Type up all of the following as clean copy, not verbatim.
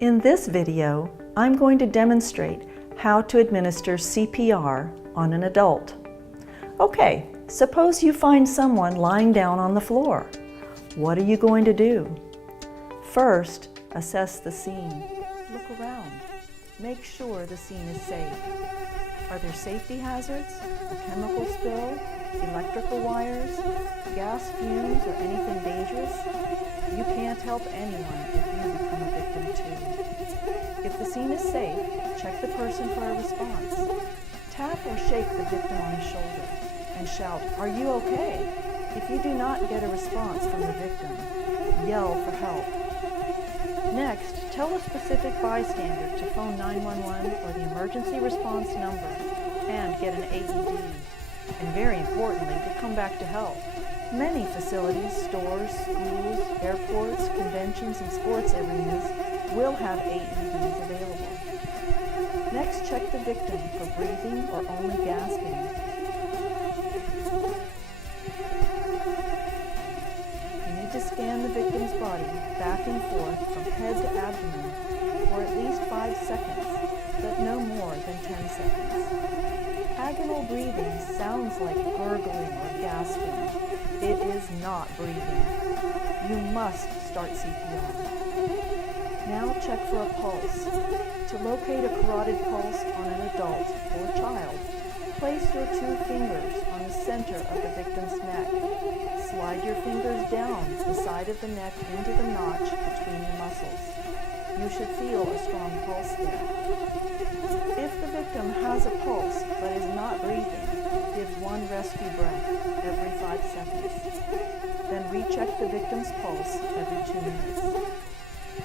In this video, I'm going to demonstrate how to administer CPR on an adult. Okay, suppose you find someone lying down on the floor. What are you going to do? First, assess the scene. Look around. Make sure the scene is safe. Are there safety hazards, a chemical spill, electrical wires, gas fumes, or anything dangerous? You can't help anyone if you become a victim too. If the scene is safe, check the person for a response. Tap or shake the victim on the shoulder and shout, "Are you okay?" If you do not get a response from the victim, yell for help. Next, tell a specific bystander to phone 911 or the emergency response number and get an AED. And very importantly, to come back to help. Many facilities, stores, schools, airports, conventions, and sports arenas will have AEDs available. Next, check the victim for breathing or only gasping. You need to scan the victim's body back and forth from head to abdomen for at least 5 seconds, but no more than 10 seconds. Agonal breathing sounds like gurgling or gasping. It is not breathing. You must start CPR. Now check for a pulse. To locate a carotid pulse on an adult or child, place your 2 fingers on the center of the victim's neck. Slide your fingers down the side of the neck into the notch between the muscles. You should feel a strong pulse there. If the victim has a pulse but is not breathing, give 1 rescue breath every 5 seconds. Then recheck the victim's pulse every 2 minutes.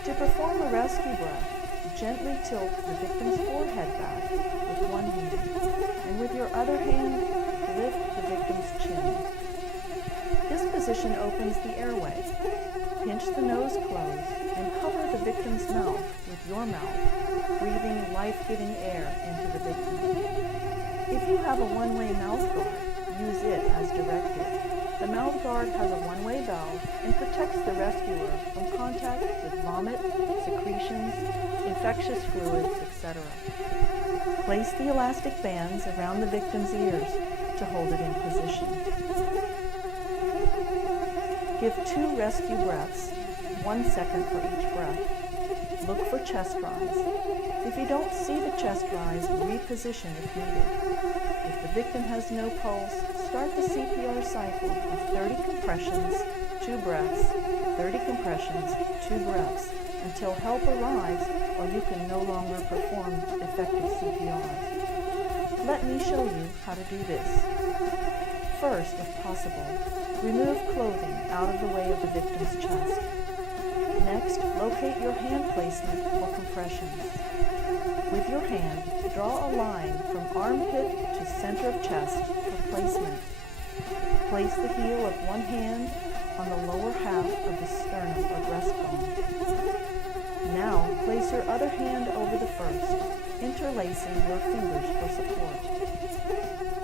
To perform a rescue breath, gently tilt the victim's forehead back with 1 hand, and with your other hand, lift the victim's chin. This position opens the airway. Pinch the nose closed and cover the victim's mouth with your mouth, breathing life-giving air into the victim. If you have a one-way mouth guard, use it as directed. The mouth guard has a one-way valve and protects the rescuer from contact with vomit, secretions, infectious fluids, etc. Place the elastic bands around the victim's ears to hold it in position. Give 2 rescue breaths, 1 second for each breath. Look for chest rise. If you don't see the chest rise, reposition if needed. If the victim has no pulse, start the CPR cycle of 30 compressions, 2 breaths, 30 compressions, 2 breaths, until help arrives or you can no longer perform effective CPR. Let me show you how to do this. First, if possible, remove clothing out of the way of the victim's chest. Next, locate your hand placement for compressions. With your hand, draw a line from armpit to center of chest for placement. Place the heel of one hand on the lower half of the sternum or breastbone. Now, place your other hand over the first, interlacing your fingers for support.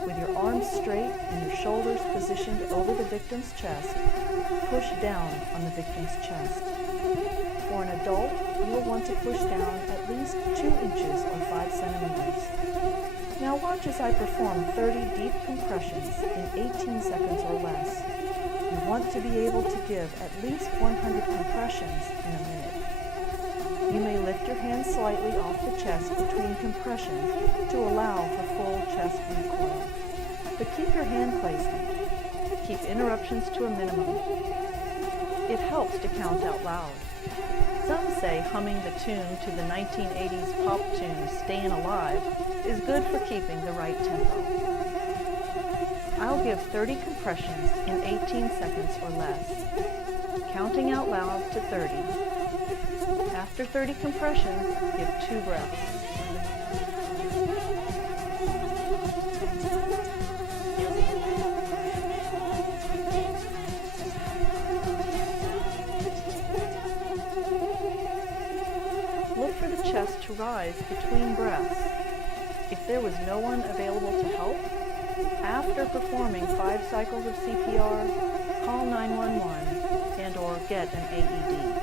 With your arms straight and your shoulders positioned over the victim's chest, push down on the victim's chest. For an adult, you will want to push down at least 2 inches or 5 centimeters. Now watch as I perform 30 deep compressions in 18 seconds or less. You want to be able to give at least 100 compressions in a minute. You may lift your hand slightly off the chest between compressions to allow for full chest recoil. But keep your hand placement. Keep interruptions to a minimum. It helps to count out loud. Some say humming the tune to the 1980s pop tune "Stayin' Alive" is good for keeping the right tempo. I'll give 30 compressions in 18 seconds or less, counting out loud to 30. After 30 compressions, give 2 breaths. Look for the chest to rise between breaths. If there was no one available to help, after performing 5 cycles of CPR, call 911 and/or get an AED.